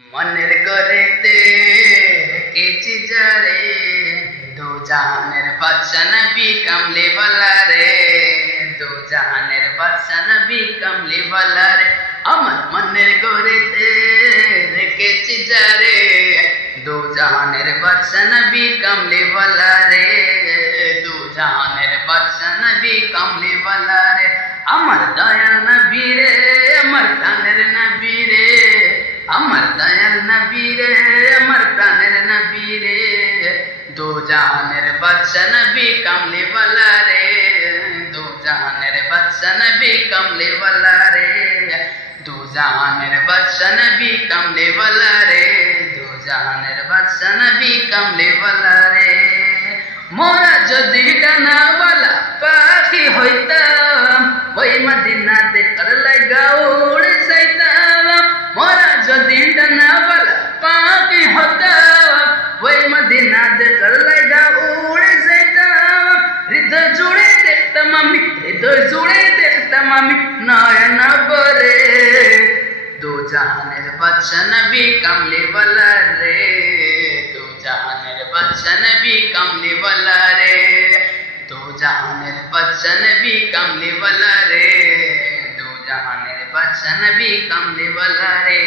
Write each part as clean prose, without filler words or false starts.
মনের করেতে রেখেছি যারে, দু জাহানের বাদশা নবী কামলি ওয়ালা রে, দু জাহানের বাদশা নবী কামলি ওয়ালা রে। আমার মনের করেতে রেখেছি যারে, দু জাহানের বাদশা নবী কামলি ওয়ালা রে, দু জাহানের বাদশা নবী কামলি ওয়ালা রে। আমার দয়াল নবী রে, আমার প্রাণের নবী রে, আমার দয়াল নবী রে, আমার প্রাণের নবী রে, দু জাহানের বাদশা নবী কামলি ওয়ালা রে, দু জাহানের বাদশা নবী কামলি ওয়ালা রে, দু জাহানের বাদশা নবী কামলি ওয়ালা রে, দু জাহানের বাদশা নবী কামলি ওয়ালা রে। মোরা যদি ডানাওয়ালা পাখি হইতাম, ওই মদিনা দেখার লাগা উড়ে যাইতাম। মোরা যদি ডানাওয়ালা পাখি হইতাম, ওই মদিনা দেখার লাগা উড়ে যাইতাম। হৃদয় জুড়ে দেখতাম আমি, হৃদয় জুড়ে দেখতাম আমি নয়ন ভরে, দু জাহানের বাদশা নবী কামলি ওয়ালা রে, দু জাহানের বাদশা নবী কামলি ওয়ালা রে, দু জাহানের বাদশা নবী কামলি ওয়ালা রে, দু জাহানের বাদশা নবী কামলি ওয়ালা রে।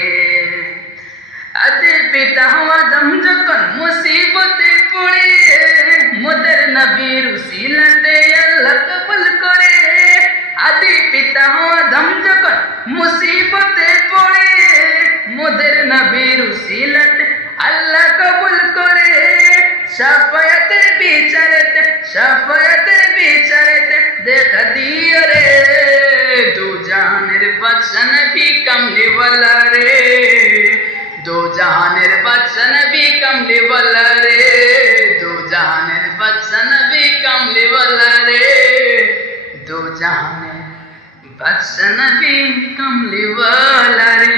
আদে পিতা আদম যখন মুসিবতে পড়ে, মোদের নবীর উসিলাতে আল্লাহ কবুল করে। আদি পিতা আদম যখন মুসিবতে পড়ে, মোদের নবীর উসিলাতে আল্লাহ কবুল করে। শাফায়াতের বিচারেতে, শাফায়াতের বিচারেতে দেখা দিও রে, দু জাহানের বাদশা নবী কামলি ওয়ালা রে, দু জাহানের বাদশা নবী কামলি ওয়ালা রে, দু জাহানের বাদশা নবী কামলি ওয়ালা রে, দু জাহানের বাদশা নবী কামলি ওয়ালা রে।